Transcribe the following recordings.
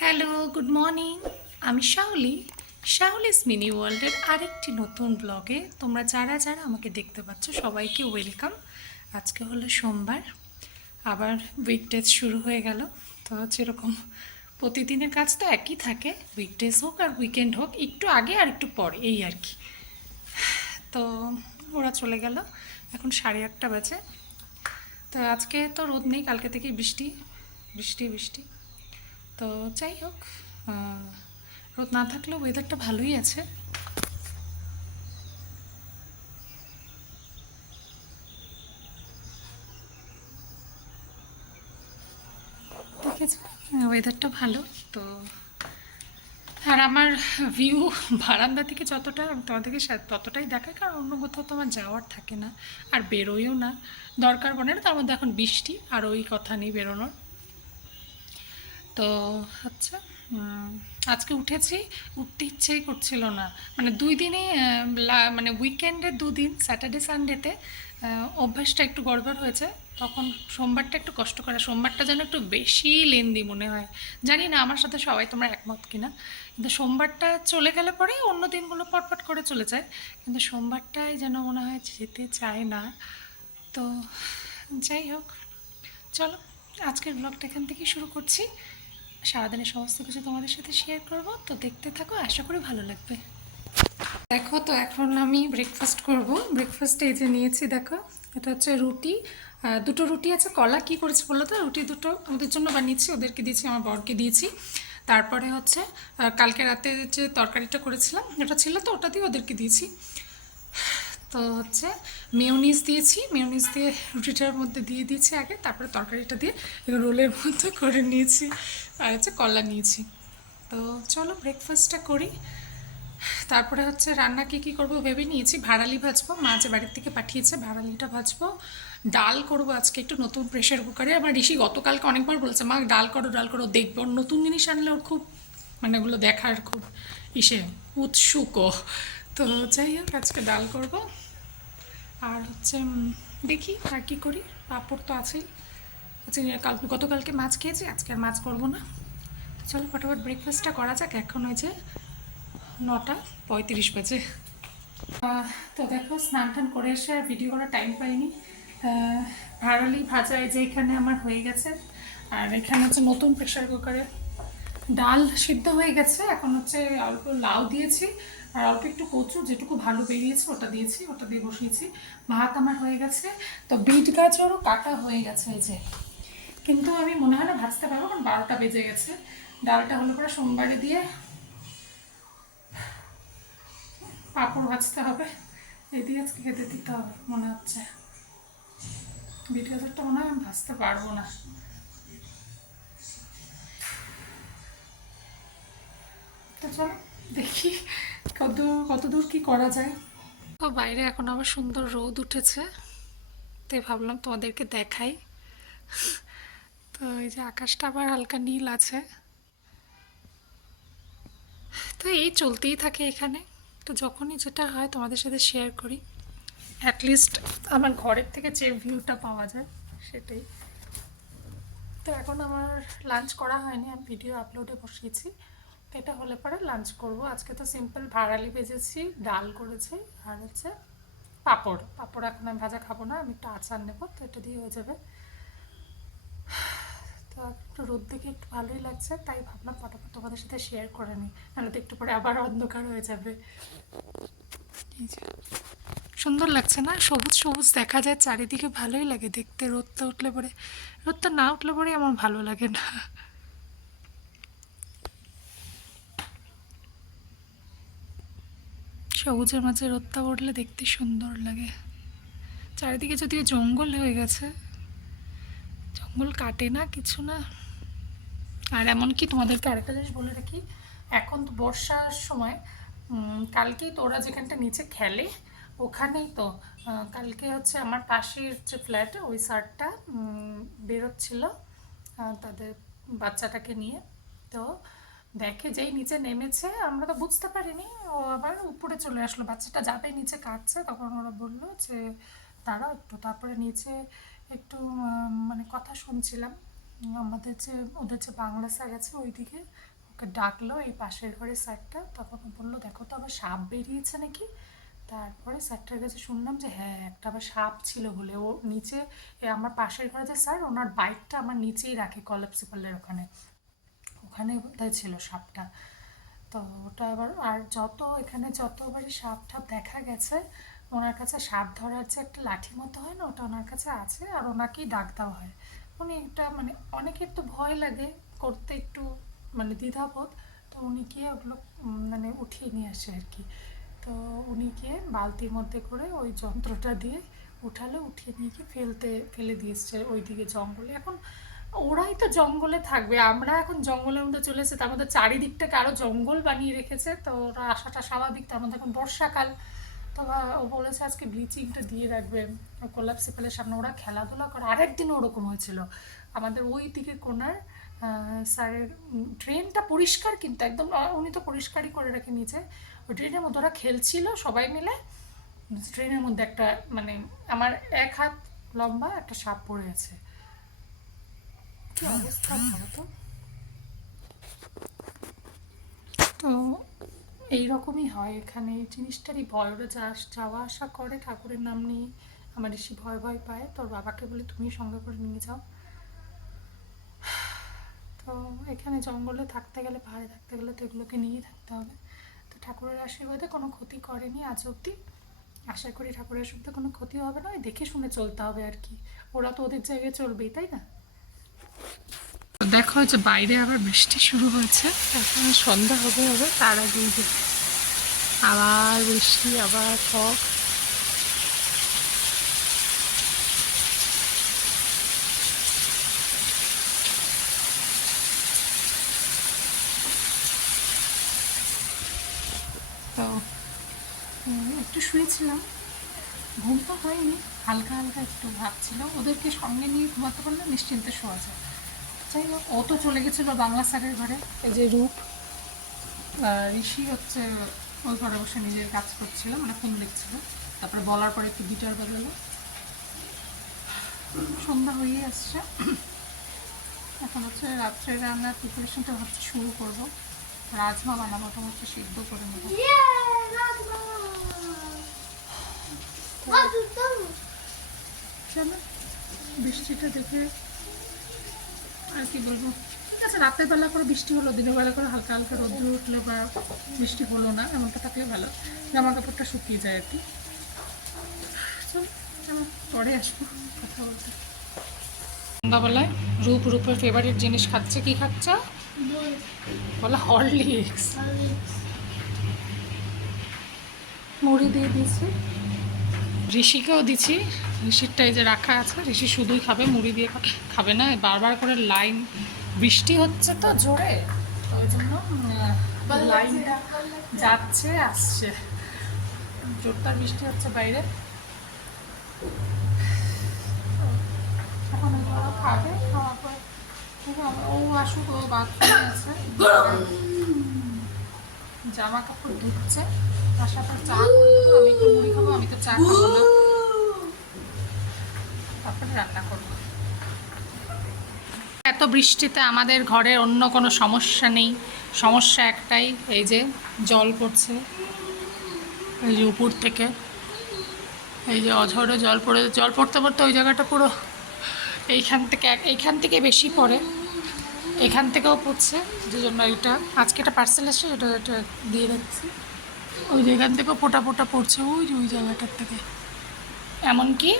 Hello good morning আমি Shaoli. শাওলিস mini ওয়ার্ল্ডের আরেকটি নতুন ব্লগে তোমরা যারা যারা আমাকে দেখতে পাচ্ছ, সবাইকে ওয়েলকাম আজকে হলো সোমবার। আবার উইকডেজ শুরু হয়ে গেল। তো যেরকম প্রতিদিনের কাজ তো একই থাকে। উইকডেজ হোক আর উইকেন্ড হোক, একটু আগে আর একটু পরে, এই আর কি। তো ওরা চলে গেল। এখন সাড়ে আটটা বাজে। তো আজকে তো রোদ নেই, কালকে থেকে বৃষ্টি। বৃষ্টি বৃষ্টি। তো যাই হোক রোদ না থাকলেও ওয়েদারটা ভালোই আছে। ওয়েদারটা ভালো, তো আর আমার ভিউ বারান্দা থেকে যতটা তোমাদেরকে ততটাই দেখায়, কারণ অন্য কোথাও তো আমার যাওয়ার থাকে না, আর বেরোয়ও না। দরকার পড়ে না তার মধ্যে এখন বৃষ্টি, আর ওই কথা নেই বেরোনোর। তো হচ্ছে আজকে উঠেছি, উঠতে ইচ্ছেই করছিল না। মানে দুই দিনে মানে উইকেন্ডের দুদিন স্যাটারডে সানডেতে অভ্যাসটা একটু গড়বড় হয়েছে। তখন সোমবারটা একটু কষ্ট করা সোমবারটা যেন একটু বেশি লেন্দি মনে হয়। জানি না, আমার সাথে সবাই তোমরা একমত কিনা। কিন্তু সোমবারটা চলে গেলে পরে অন্য দিনগুলো পটপট করে চলে যায়। কিন্তু সোমবারটাই যেন মনে হয় যেতে চায় না। তো যাই হোক, চলো, আজকের ব্লগটা এখান থেকেই শুরু করছি। সারাদিনের সমস্ত কিছু তোমাদের সাথে শেয়ার করব। তো দেখতে থাকো, আশা করি ভালো লাগবে। দেখো, তো এখন আমি ব্রেকফাস্ট করব। ব্রেকফাস্টে এই যে নিয়েছি, দেখো, এটা হচ্ছে রুটি। দুটো রুটি আছে, কলা কি করেছি বলো তো? রুটি দুটো ওদের জন্য বানিয়েছি, ওদেরকে দিয়েছি, আমার বরকে দিয়েছি। তারপরে হচ্ছে কালকে রাতে যে তরকারিটা করেছিলাম, ওটা ছিল তো, ওটা দিয়ে ওদেরকে দিয়েছি। তো হচ্ছে মেয়নিজ দিয়েছি, মেয়নিজ দিয়ে রুটিটার মধ্যে দিয়ে দিয়েছি আগে, তারপরে তরকারিটা দিয়ে রোলের মতো করে নিয়েছি, আর হচ্ছে কলা নিয়েছি। তো চলো ব্রেকফাস্টটা করি। তারপরে হচ্ছে রান্না কী কী করব ভেবে নিয়েছি। ভাড়ালি ভাজবো, মা যে বাড়ির থেকে পাঠিয়েছে ভাড়ালিটা ভাজবো। ডাল করব আজকে, একটু নতুন প্রেশার কুকারে আমার ঋষি গতকালকে অনেকবার বলছে, মা, ডাল করো ডাল করো দেখব। নতুন জিনিস আনলে ওর খুব মানে ওগুলো দেখার খুব ইসে, উৎসুক তো যাই হোক, আজকে ডাল করব। আর হচ্ছে দেখি আর কী করি। পাঁপড় তো আছেই। আজকে কাল, গতকালকে মাছ খেয়েছি, আজকে আর মাছ করব না। চলো ফটাফট ব্রেকফাস্টটা করা যাক। এখন যে নটা পঁয়ত্রিশ বাজে। তো দেখো, স্নান টান করে এসে আর ভিডিও করার টাইম পাইনি। ভাড়ালি ভাজা এই যে এখানে আমার হয়ে গেছে। আর এখানে হচ্ছে নতুন প্রেশার কুকারে ডাল সিদ্ধ হয়ে গেছে। এখন হচ্ছে অল্প লাউ দিয়েছি। আর অল্প একটু কচু, যেটুকু ভালো বেরিয়েছে ওটা দিয়েছি, ওটা দিয়ে বসিয়েছি। ভাত আমার হয়ে গেছে। তো বিট গাজরও কাটা হয়ে গেছে এই যে। কিন্তু আমি মনে হয় না ভাজতে পারব, কারণ বারোটা বেজে গেছে। ডালটা হলো পরে সোমবারে দিয়ে পাঁপড় ভাজতে হবে। এই দিয়ে আজকে খেতে দিতে হবে, মনে হচ্ছে। বিট গাজরটা মনে হয় আমি ভাজতে পারব না। তো চলো দেখি কত কত দূর কি করা যায়। তো বাইরে এখন আবার সুন্দর রোদ উঠেছে তাই ভাবলাম তোমাদেরকে দেখাই। তো এই যে আকাশটা আবার হালকা নীল আছে। তো এই চলতেই থাকে এখানে। তো যখনই যেটা হয় তোমাদের সাথে শেয়ার করি। অ্যাটলিস্ট আমার ঘরের থেকে যে ভিউটা পাওয়া যায়, সেটাই। তো এখন আমার লাঞ্চ করা হয়নি, আমি ভিডিও আপলোডে বসিয়েছি। এটা হলে পরে লাঞ্চ করব। আজকে তো সিম্পল ভাড়ালি ভেজেছি, ডাল করেছি, আর হচ্ছে পাঁপড়। পাঁপড় এখন আমি ভাজা খাব না, আমি একটু আচার নেব, তো এটা দিয়ে হয়ে যাবে। তো একটু রোদ দেখে একটু ভালোই লাগছে, তাই ভাবলাম ফটাফট তোমাদের সাথে শেয়ার করে নিই। নাহলে তো একটু পরে আবার অন্ধকার হয়ে যাবে। সুন্দর লাগছে না? সবুজ সবুজ দেখা যায়, চারিদিকে ভালোই লাগে দেখতে। রোদটা উঠলে পরে রোদটা না উঠলে পরে আমার ভালো লাগে না। সবুজের মাঝে রোদটা উঠলে দেখতে সুন্দর লাগে। চারিদিকে যদিও জঙ্গল হয়ে গেছে, জঙ্গল কাটে না, কিছু না। আর এমনকি তোমাদেরকে আরেকটা জিনিস বলে রাখি, এখন তো বর্ষার সময় কালকেই তো ওরা যেখানটা নিচে খেলে, ওখানেই তো কালকে হচ্ছে আমার পাশের যে ফ্ল্যাট ওই স্যারটা বেরোচ্ছিল তাদের বাচ্চাটাকে নিয়ে। তো দেখে যেই নিচে নেমেছে, আমরা তো বুঝতে পারিনি। ও আবার উপরে চলে আসলো। বাচ্চাটা যাবে, নিচে কাঁদছে। তখন ওরা বলল যে, দাঁড়াও একটু। তারপরে নিচে একটু মানে কথা শুনছিলাম। আমাদের যে, ওদের যে বাংলা স্যার আছে, ওইদিকে ওকে ডাকলো এই পাশের ঘরের স্যারটা। তখন বলল, দেখো তো, আবার সাপ বেরিয়েছে নাকি? তারপরে স্যারটার কাছে শুনলাম যে হ্যাঁ একটা আবার সাপ ছিল বলে। ও নিচে আমার পাশের ঘরে যে স্যার, ওনার বাইকটা আমার নিচেই রাখে কলেপসিপালের ওখানে। ওখানে বোধহয় ছিল সাপটা। তো ওটা আবার, আর যত এখানে যতবারই সাপ ঠাপ দেখা গেছে, ওনার কাছে সাপ ধরার যে একটা লাঠি মতো হয় না, ওটা ওনার কাছে আছে আর ওনাকেই ডাক দেওয়া হয়। উনি এটা মানে অনেকের তো ভয় লাগে করতে একটু মানে দ্বিধাবোধ। তো উনি গিয়ে ওগুলো মানে উঠিয়ে নিয়ে আসে আর কি। তো উনি গিয়ে বালতির মধ্যে করে ওই যন্ত্রটা দিয়ে উঠালো, উঠিয়ে নিয়ে গিয়ে ফেলতে, ফেলে দিয়েছে ওইদিকে জঙ্গলে। এখন ওরাই তো জঙ্গলে থাকবে। আমরা এখন জঙ্গলের মধ্যে চলে এসেছি, তার মধ্যে চারিদিকটাকে আরও জঙ্গল বানিয়ে রেখেছে। তো ওরা আসাটা স্বাভাবিক, তার মধ্যে এখন বর্ষাকাল। তো ও বলেছে আজকে ব্লিচিংটা দিয়ে রাখবে। কোলাপসিপালের সামনে, ওরা খেলাধুলা করে। আরেকদিন ওরকম হয়েছিল। আমাদের ওই দিকে কোনার স্যারের ড্রেনটা পরিষ্কার কিন্তু একদম উনি তো পরিষ্কারই করে রেখে নিয়েছে। ওই ড্রেনের মধ্যে ওরা খেলছিল সবাই মিলে। ট্রেনের মধ্যে একটা মানে আমার এক হাত লম্বা, একটা সাপ পড়ে আছে। অবস্থা তো? এইরকমই হয় এখানে। এই জিনিসটারই ভয়, ওরা যা যাওয়া আসা করে ঠাকুরের নাম নিয়ে। আমার ঋষি ভয় ভয় পায়। তোর বাবাকে বলে তুমি সঙ্গে করে নিয়ে যাও। তো এখানে জঙ্গলে থাকতে গেলে, পাহাড়ে থাকতে গেলে তো এগুলোকে নিয়েই থাকতে হবে। তো ঠাকুরের আশীর্বাদে কোনো ক্ষতি করেনি আজ অবধি। আশা করি ঠাকুরের আশীর্বাদে কোনো ক্ষতি হবে না। দেখে শুনে চলতে হবে আর কি। ওরা তো ওদের জায়গায় চলবেই, তাই না? দেখো যে বাইরে আবার বৃষ্টি শুরু হয়েছে। এখন সন্ধ্যা হবে হবে তার আগে আবার বৃষ্টি, আবার ফগ তো একটু শুয়েছিলাম। ঘুম তো হয়নি, হালকা হালকা একটু ভাবছিলাম। ওদেরকে সঙ্গে নিয়ে ঘুমাতে পারলে নিশ্চিন্তে শোয়া যায়। যাই হোক ও তো চলে গেছিল বাংলা স্যারের ঘরে। এই যে রূপ ঋষি হচ্ছে ওই ঘরে বসে নিজের কাজ করছিল মানে ফোন দেখছিল। তারপরে বলার পরে একটু গিটার বাজালো। সন্ধ্যা হয়ে আসছে। এখন হচ্ছে রাত্রে রান্নার প্রিপারেশনটা হচ্ছে শুরু করব। রাজমা বানাবো ওটা হচ্ছে সিদ্ধ করে নেব। চলো বৃষ্টিটা দেখে আর কি বলব? ঠিক আছে রাতের বেলা করে বৃষ্টি হলো দিনের বেলা করে হালকা হালকা রোদ্র উঠল বা বৃষ্টি হলো না এমনটা থাকলে ভালো। জামা কাপড়টা শুকিয়ে যায় আর কি। পরে আসব কথা বলতে। সন্ধ্যাবেলায় রূপ রূপের ফেভারিট জিনিস খাচ্ছে কি খাচ্ছে? বলে হরলিক্স মুড়ি দিয়ে দিয়েছি। ঋষিকেও দিচ্ছি। ঋষিরটা এই যে রাখা আছে ঋষি শুধুই খাবে মুড়ি দিয়ে খাবে না বারবার করে লাইন বৃষ্টি হচ্ছে তো জোরে ওই জন্য উম, লাইনটা যাচ্ছে আসছে। জোরদার বৃষ্টি হচ্ছে বাইরে। এখন ওরা খাবে খাওয়ার পর ও আসুক ও বাথরুমে আছে। জামা কাপড় ধুচ্ছে। তার সাথে আমি তো তারপরে রান্না করব। এত বৃষ্টিতে আমাদের ঘরের অন্য কোনো সমস্যা নেই। সমস্যা একটাই, এই যে জল পড়ছে। এই যে উপর থেকে। এই যে অঝরে জল পড়ে, জল পড়তে পড়তে ওই জায়গাটা পুরো এইখান থেকে এইখান থেকে বেশি পড়ে। এখান থেকেও পড়ছে যে জন্য এটা আজকে একটা পার্সেল সেটা এটা দিয়ে রাখছি। ওই যেখান থেকে ফোটা ফোটা পড়ছে, ওই যে ওই জায়গাটার থেকে। এমনকি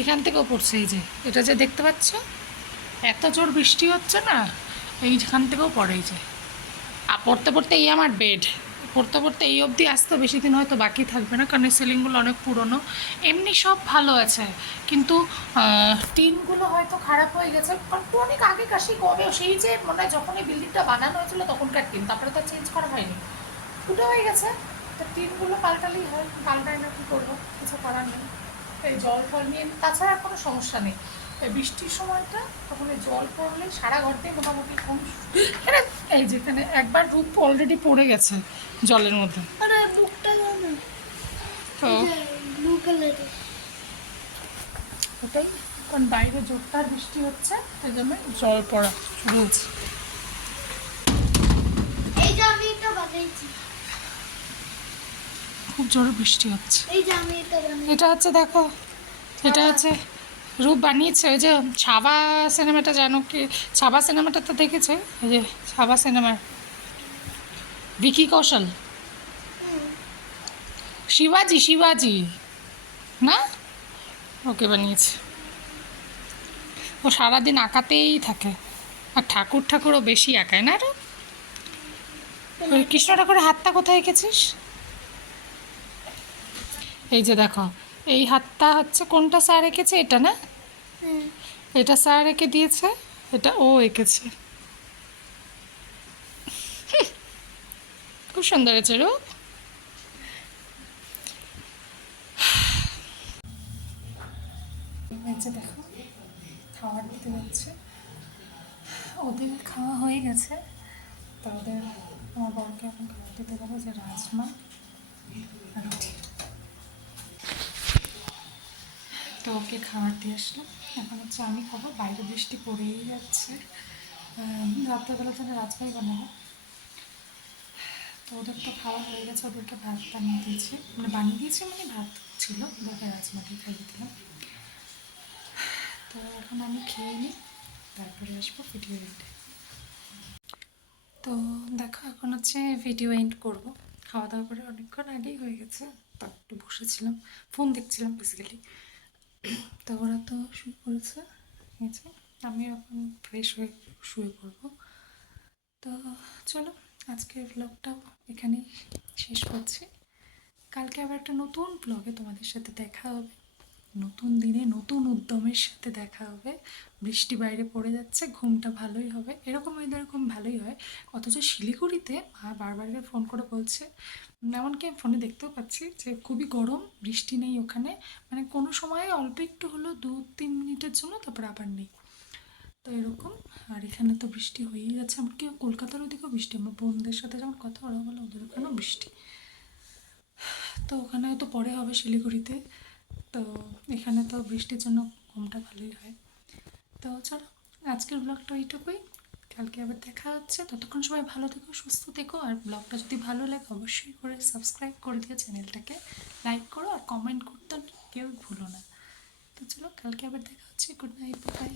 এখান থেকেও পড়ছে এই যে, এটা যে দেখতে পাচ্ছ? এত জোর বৃষ্টি হচ্ছে না, এইখান থেকেও পড়ে এই যে। আর পড়তে পড়তে এই আমার বেড পড়তে পড়তে এই অবধি আসতে বেশি দিন হয়তো বাকি থাকবে না, কারণ এই সিলিংগুলো অনেক পুরনো। এমনি সব ভালো আছে, কিন্তু টিনগুলো হয়তো খারাপ হয়ে গেছে। অনেক আগে কাশি কবে, সেই যে মনে হয় যখন এই বিল্ডিংটা বানানো হয়েছিল তখনকার টিন, তারপরে তো চেঞ্জ করা হয়নি। ফুটো হয়ে গেছে, তো টিনগুলো পাল্টালেই হয় পাল্টাই না কী করব, কিছু করার নেই। এই জল ফল নিয়ে, তাছাড়া কোনো সমস্যা নেই। বৃষ্টির সময়টা তখন জল পড়লে সারা ঘরটাই মোটামুটি কম এই যেখানে একবার রূপ অলরেডি পড়ে গেছে জলের মধ্যে। তো ওটাই। কারণ বাইরে জোরদার বৃষ্টি হচ্ছে সেই জন্য জল পড়া শুরু আমি খুব জোরে বৃষ্টি হচ্ছে। এটা হচ্ছে দেখো এটা হচ্ছে রূপ বানিয়েছে, ওই যে ছাবা সিনেমাটা জানো কি? ছাবা সিনেমাটা তো দেখেছে? ওই যে ছাবা সিনেমার। ভিকি কৌশল। শিবাজি শিবাজি। না? ওকে বানিয়েছে। ও সারাদিন আঁকাতেই থাকে। আর ঠাকুর ঠাকুরও বেশি আঁকায়, না কৃষ্ণ ঠাকুরের হাতটা কোথায় এঁকেছিস? এই যে দেখো, এই হাতটা হচ্ছে কোনটা স্যার এঁকেছে? এটা না। এটা স্যার এঁকে দিয়েছে এটা ও এঁকেছে। খুব সুন্দর হয়েছে রূপ এই যে দেখো খাবার দিতে যাচ্ছে ওদের খাওয়া হয়ে গেছে তো ওদের আমার বরকে এখন খাবার দিতে যাব যে রাজমা আর রুটি তো ওকে খাবার দিয়ে আসলাম। এখন হচ্ছে আমি খাব। বাইরে বৃষ্টি পড়েই যাচ্ছে। রাত্রেবেলা জন্য রাজমাই বানাবো। তো ওদের তো খাওয়া হয়ে গেছে। ওদেরকে ভাত বানিয়ে দিয়েছি। মানে বানিয়ে দিয়েছি মানে ভাত ছিল। ওদেরকে রাজমা দিয়ে খাইয়ে দিলাম। তো এখন আমি খেয়ে নিই। তারপরে আসব ভিডিও এন্ডে। তো দেখো, এখন হচ্ছে ভিডিও এন্ড করব। খাওয়া দাওয়া করে অনেকক্ষণ আগেই হয়ে গেছে। তো একটু বসেছিলাম। ফোন দেখছিলাম বেসিক্যালি তো ওরা তো শুয়ে পড়েছে ঠিক যে আমি এখন ফ্রেশ হয়ে শুয়ে পড়ব। তো চলো, আজকের ব্লগটাও এখানেই শেষ করছি। কালকে আবার একটা নতুন ব্লগে তোমাদের সাথে দেখা হবে। নতুন দিনে নতুন উদ্যমের সাথে দেখা হবে। বৃষ্টি বাইরে পড়ে যাচ্ছে, ঘুমটা ভালোই হবে। এরকম ওয়েদার ঘুম ভালোই হয়। অথচ শিলিগুড়িতে মা বারবার ফোন করে বলছে, এমনকি আমি ফোনে দেখতেও পাচ্ছি যে খুবই গরম, বৃষ্টি নেই ওখানে। মানে কোনো সময় অল্প একটু হলো দু তিন মিনিটের জন্য তারপর আবার নেই। তো এরকম, আর এখানে তো বৃষ্টি হয়েই যাচ্ছে। এমনকি কলকাতার ওদিকেও বৃষ্টি, আমার বোনদের সাথে যেমন কথা ওরা বলে ওদের ওখানেও বৃষ্টি। তো ওখানে তো পরে হবে শিলিগুড়িতে। তো এখানে তো বৃষ্টির জন্য ঘুমটা ভালোই হয়। তো চলো, আজকের ব্লগটা এইটুকুই। কালকে আবার দেখা হচ্ছে। ততক্ষণ সবাই ভালো থেকো, সুস্থ থেকো। আর ব্লগটা যদি ভালো লাগে, অবশ্যই করে সাবস্ক্রাইব করে দিও চ্যানেলটাকে লাইক করো আর কমেন্ট করতে কেউ ভুলো না। তো চলো, কালকে আবার দেখা হচ্ছে। Good night bye